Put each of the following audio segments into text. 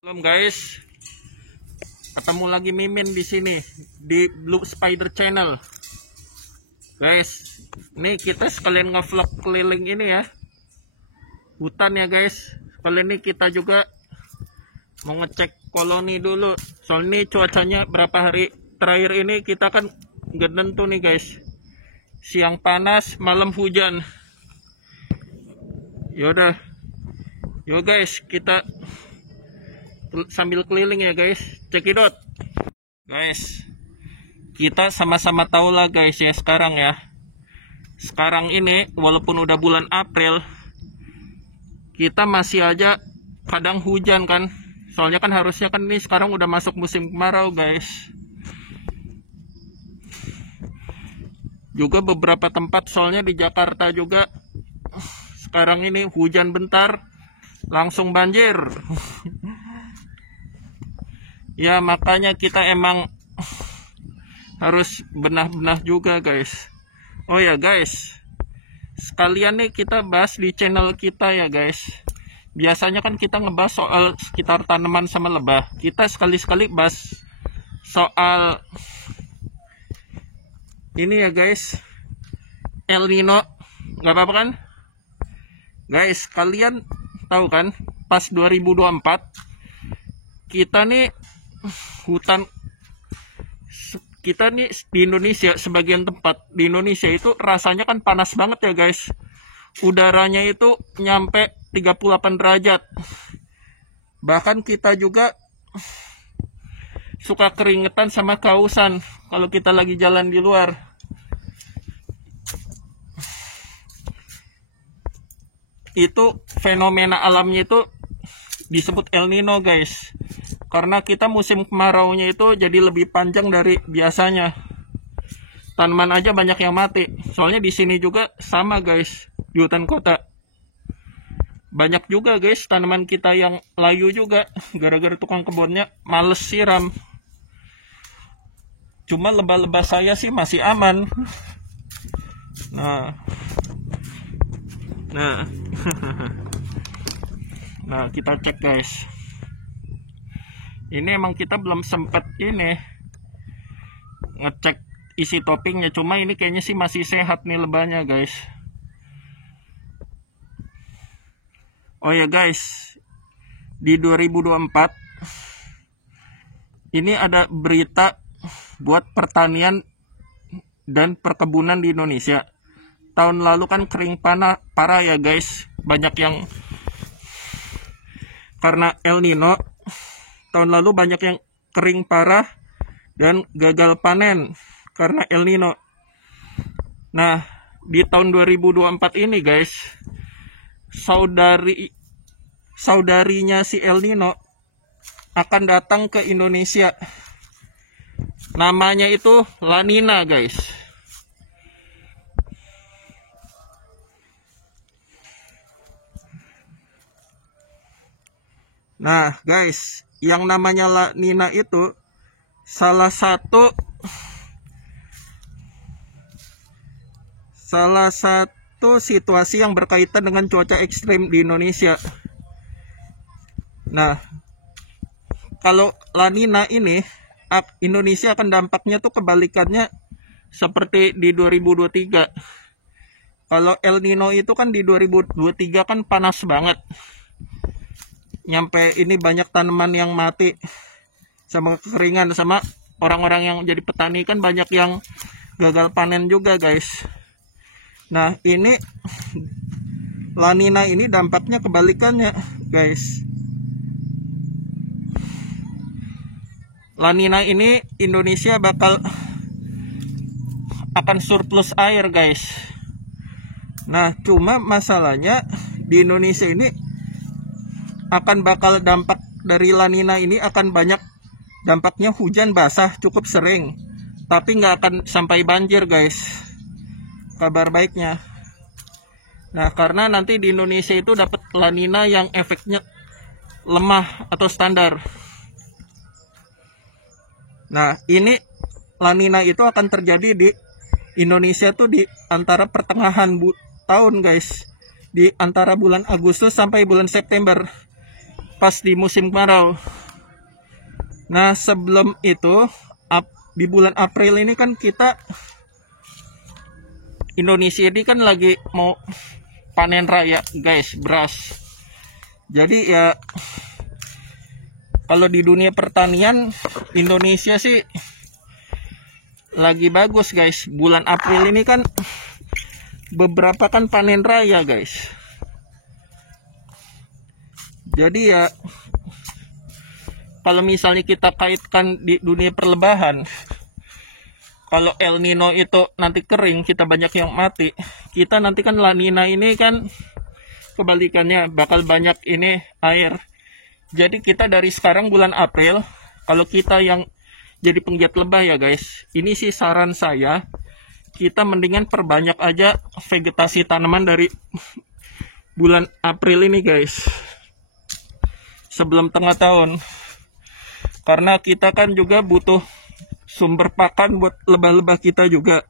Belum guys, ketemu lagi Mimin di sini di Blue Spider Channel. Guys, ini kita sekalian ngevlog keliling ini ya, hutan ya guys. Kali ini kita juga mau ngecek koloni dulu. Soal ini cuacanya berapa hari terakhir ini kita kan nggak nentu nih guys. Siang panas, malam hujan. Yaudah, yuk guys kita sambil keliling ya guys, cekidot. Guys, kita sama-sama tahu lah guys ya sekarang ya. Sekarang ini walaupun udah bulan April, kita masih aja kadang hujan kan. Soalnya kan harusnya kan ini sekarang udah masuk musim kemarau guys. Juga beberapa tempat soalnya di Jakarta juga sekarang ini hujan bentar langsung banjir. Ya makanya kita emang harus benah-benah juga guys. Oh ya guys, sekalian nih kita bahas di channel kita ya guys. Biasanya kan kita ngebahas soal sekitar tanaman sama lebah. Kita sekali-sekali bahas soal ini ya guys, El Nino. Gak apa-apa kan guys? Kalian tahu kan pas 2024 kita nih hutan kita nih di Indonesia, sebagian tempat di Indonesia itu rasanya kan panas banget ya guys. Udaranya itu nyampe 38 derajat. Bahkan kita juga suka keringetan sama kausan kalau kita lagi jalan di luar. Itu fenomena alamnya itu disebut El Nino guys. Karena kita musim kemaraunya itu jadi lebih panjang dari biasanya. Tanaman aja banyak yang mati. Soalnya di sini juga sama guys, di hutan kota. Banyak juga guys tanaman kita yang layu juga, gara-gara tukang kebunnya males siram. Cuma lebah-lebah saya sih masih aman. Nah nah kita cek guys. Ini emang kita belum sempat ini ngecek isi toppingnya, cuma ini kayaknya sih masih sehat nih lebahnya guys. Oh ya guys, di 2024 ini ada berita buat pertanian dan perkebunan di Indonesia. Tahun lalu kan kering parah ya guys, banyak yang karena El Nino. Tahun lalu banyak yang kering parah dan gagal panen karena El Nino. Nah, di tahun 2024 ini guys, saudarinya si El Nino akan datang ke Indonesia. Namanya itu La Nina guys. Nah guys, yang namanya La Nina itu salah satu situasi yang berkaitan dengan cuaca ekstrim di Indonesia. Nah, kalau La Nina ini Indonesia akan dampaknya tuh kebalikannya seperti di 2023. Kalau El Nino itu kan di 2023 kan panas banget. Nyampe ini banyak tanaman yang mati sama kekeringan, sama orang-orang yang jadi petani kan banyak yang gagal panen juga guys. Nah ini La Nina ini dampaknya kebalikannya guys. La Nina ini Indonesia akan surplus air guys. Nah cuma masalahnya di Indonesia ini bakal dampak dari La Nina ini akan banyak dampaknya, hujan basah cukup sering, tapi nggak akan sampai banjir guys, kabar baiknya. Nah karena nanti di Indonesia itu dapat La Nina yang efeknya lemah atau standar. Nah ini La Nina itu akan terjadi di Indonesia tuh di antara pertengahan tahun guys, di antara bulan Agustus sampai bulan September. pas di musim kemarau. Nah sebelum itu di bulan April ini kan kita Indonesia ini kan lagi mau panen raya guys, beras. Jadi ya kalau di dunia pertanian Indonesia sih lagi bagus guys. Bulan April ini kan beberapa kan panen raya guys. Jadi ya kalau misalnya kita kaitkan di dunia perlebahan, kalau El Nino itu nanti kering, kita banyak yang mati. Kita nanti kan La Nina ini kan kebalikannya, bakal banyak ini air. Jadi kita dari sekarang bulan April, kalau kita yang jadi penggiat lebah ya guys, ini sih saran saya, kita mendingan perbanyak aja vegetasi tanaman dari bulan April ini guys, sebelum tengah tahun. Karena kita kan juga butuh sumber pakan buat lebah-lebah kita juga.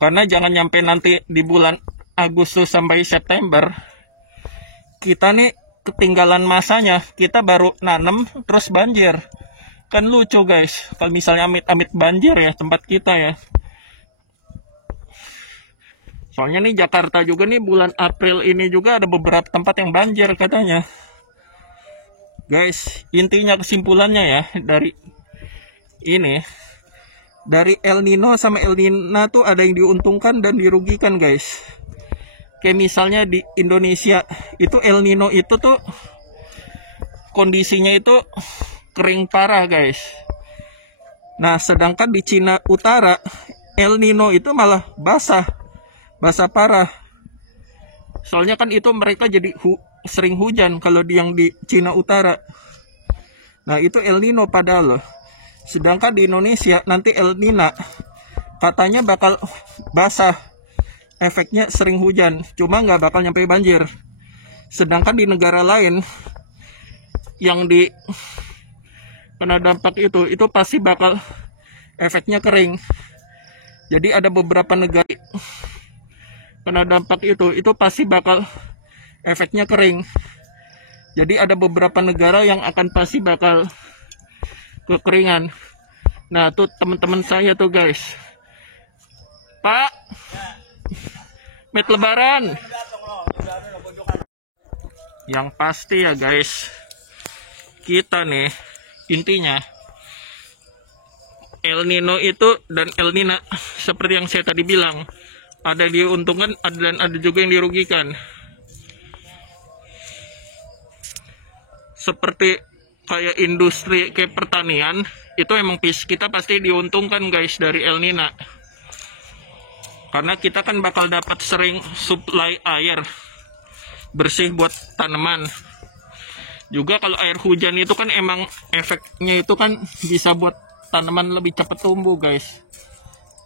Karena jangan nyampe nanti di bulan Agustus sampai September kita nih ketinggalan masanya, kita baru nanam terus banjir. Kan lucu guys kalau misalnya amit-amit banjir ya tempat kita ya. Soalnya nih Jakarta juga nih bulan April ini juga ada beberapa tempat yang banjir katanya. Guys, intinya kesimpulannya ya dari ini, dari El Nino sama El Nina tuh ada yang diuntungkan dan dirugikan guys. Kayak misalnya di Indonesia itu El Nino itu tuh kondisinya itu kering parah guys. Nah sedangkan di Cina Utara El Nino itu malah basah parah. Soalnya kan itu mereka jadi sering hujan kalau yang di Cina Utara. Nah itu El Nino padahal loh. Sedangkan di Indonesia nanti El Nina katanya bakal basah, efeknya sering hujan, cuma nggak bakal nyampe banjir. Sedangkan di negara lain yang di kena dampak itu pasti bakal efeknya kering. Jadi ada beberapa negara kena dampak itu pasti bakal efeknya kering. Jadi ada beberapa negara yang akan pasti bakal kekeringan. Nah tuh teman-teman saya tuh guys, Pak met lebaran. Yang pasti ya guys, kita nih intinya El Nino itu dan El Nina seperti yang saya tadi bilang, ada diuntungkan dan ada juga yang dirugikan. Seperti kayak industri kayak pertanian itu emang kita pasti diuntungkan guys dari El Nina, karena kita kan bakal dapat sering suplai air bersih buat tanaman. Juga kalau air hujan itu kan emang efeknya itu kan bisa buat tanaman lebih cepat tumbuh guys,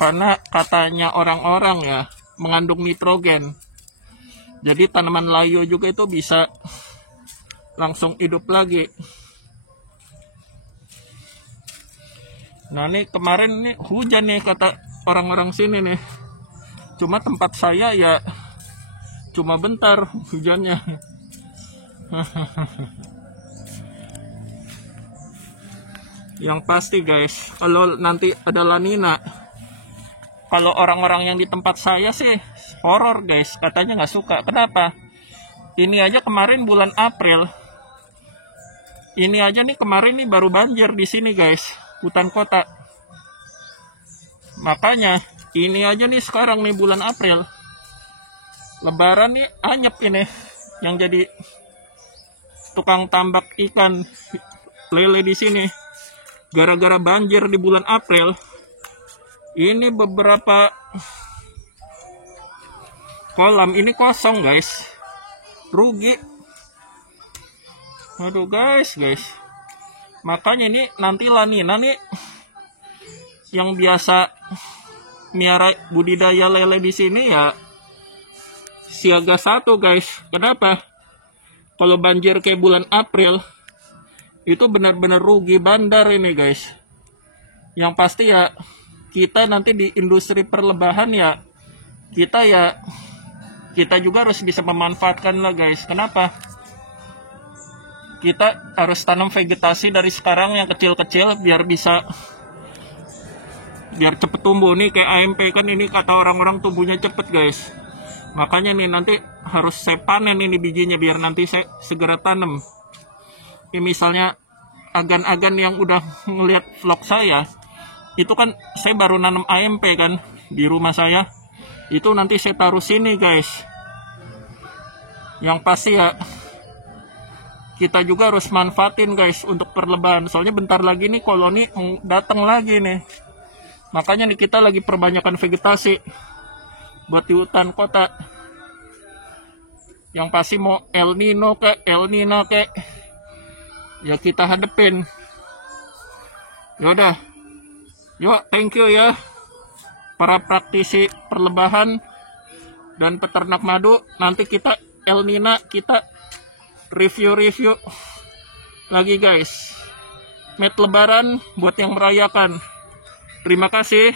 karena katanya orang-orang ya mengandung nitrogen. Jadi tanaman layu juga itu bisa langsung hidup lagi. Nah nih kemarin nih hujan nih kata orang-orang sini nih, cuma tempat saya ya cuma bentar hujannya. Yang pasti guys, kalau nanti ada La Nina, kalau orang-orang yang di tempat saya sih horor guys, katanya nggak suka. Kenapa? Ini aja kemarin bulan April, ini aja nih kemarin nih baru banjir di sini guys, hutan kota. Makanya ini aja nih sekarang nih bulan April, Lebaran nih anyep ini yang jadi tukang tambak ikan lele di sini. Gara-gara banjir di bulan April, ini beberapa kolam ini kosong guys, rugi. Aduh guys. Makanya ini nanti La Nina nih yang biasa miara budidaya lele di sini ya siaga 1 guys. Kenapa? Kalau banjir kayak bulan April itu benar-benar rugi bandar ini guys. Yang pasti ya kita nanti di industri perlebahan ya kita juga harus bisa memanfaatkan lah guys. Kenapa? kita harus tanam vegetasi dari sekarang yang kecil-kecil biar cepet tumbuh nih. Kayak AMP kan ini kata orang-orang tumbuhnya cepet guys, makanya nih nanti harus saya panen ini bijinya biar nanti saya segera tanam. Ini misalnya agan-agan yang udah ngeliat vlog saya, itu kan saya baru nanam AMP kan di rumah saya, itu nanti saya taruh sini guys. Yang pasti ya kita juga harus manfaatin guys untuk perlebahan, soalnya bentar lagi nih koloni datang lagi nih. Makanya nih kita lagi perbanyakan vegetasi buat di hutan kota. Yang pasti mau El Nino kek ya kita hadepin. Yaudah, yuk thank you ya para praktisi perlebahan dan peternak madu. Nanti kita El Nino kita review lagi guys. Met lebaran buat yang merayakan. Terima kasih.